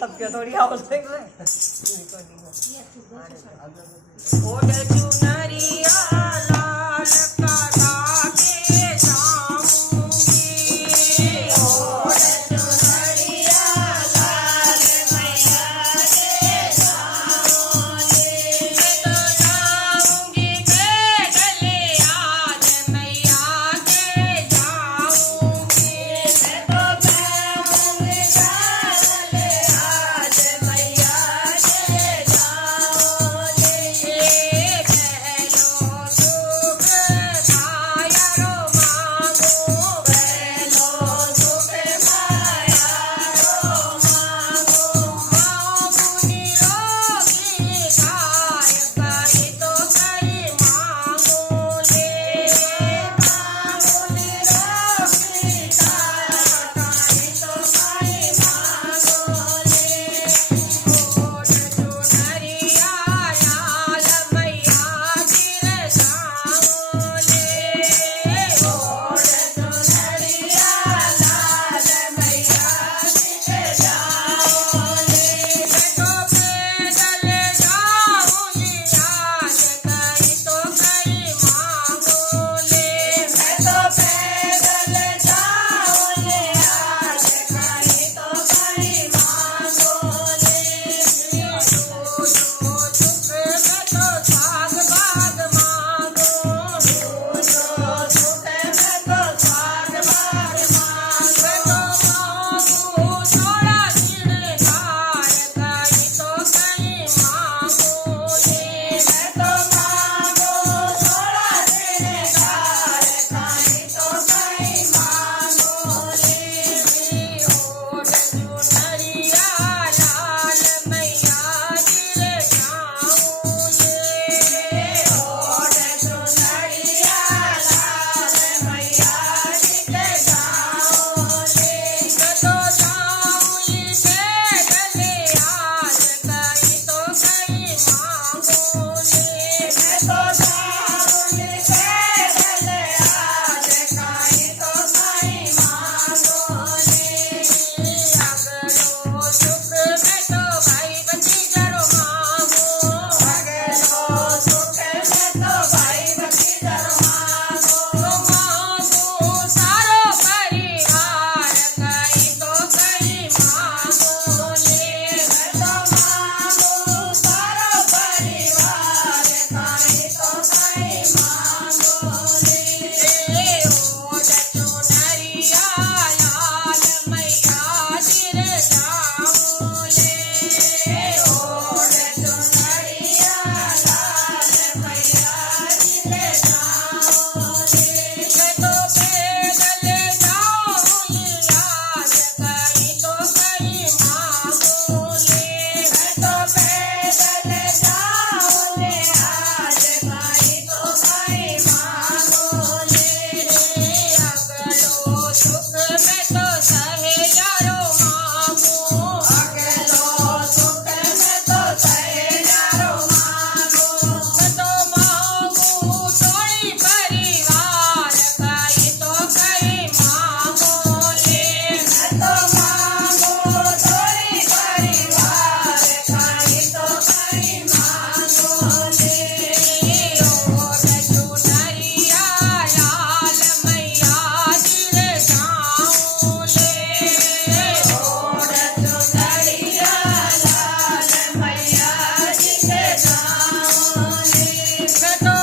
તપ્યો થોડી આવો થઈ ગયો ઓડ ચુનરિયા લાલ કાલા કે જામુંગી ઓડ ચુનરિયા લાલ મૈયા કે જામુંગી તો જાઉંગી કે ગલે આજ મૈયા કે જાઉંગી मैं तो जाऊंगी गले आज मैया के जाऊंगी बहनो सुख माया रो मांगो बहनो सुख माया रो मांगो मांगुनी रोगी काय कही तो कही मांगो ले मांगुनी रोगी काय कही तो कही मांगो ले ओड चुनरिया लाल मैया गिर जाओ ले ओड चुनरिया लाल मैया गिर जाओ ले मैं तो पैदल जाऊंगी आज कहीं तो कहीं मांगो ले मैं तो पैदल जाऊंगी आज कहीं तो कहीं मांगो ले जो सुख में तो भाग भाग मांगो जो सुख में तो भाग भाग मांगो तो मांगो थोड़ा श्रृंगार कहीं तो कहीं मांगो ले मैं तो मांगो थोड़ा श्रृंगार कहीं तो कहीं मांगो ले ओड चुनरिया लाल मैया गिर जाऊं ले ओड चुनरिया लाल मैया गिर जाऊं ले मैं तो जाऊंगी के गले आज कहीं तो कहीं मांगो ले मैं तो जाऊंगी के गले आज कहीं तो कहीं मांगो ले अगलो सुख में तो भाई भतीजरो मांगो अगलो सुख में तो भाई भतीजरो मांगो तो मांगो सारो परिवार कहीं तो कहीं मांगो ले मैं तो मांगो सारो परिवार कहीं तो कहीं मांगो ले ओड चुनरिया लाल मैया गिर जाऊं ले ओड चुनरिया लाल मैया गिर जाऊं ले मैं तो पैदल जाऊंगी आज कहीं तो कहीं मांगो ले मैं तो पैदल जाऊंगी आज कहीं तो कहीं मांगो ले अगलो सुख में तो सहेजारो मांगो अगलो सुख में तो सहेजारो मांगो मैं तो मांगू तोई परिवार कहीं तो कहीं मांगो ले मैं तो मांगू तोई परिवार कहीं तो कहीं मांगो ले ओड चुनरिया लाल मैया गिर जाऊं ले ओड चुनरिया लाल मैया गिर जाऊं ले मैं तो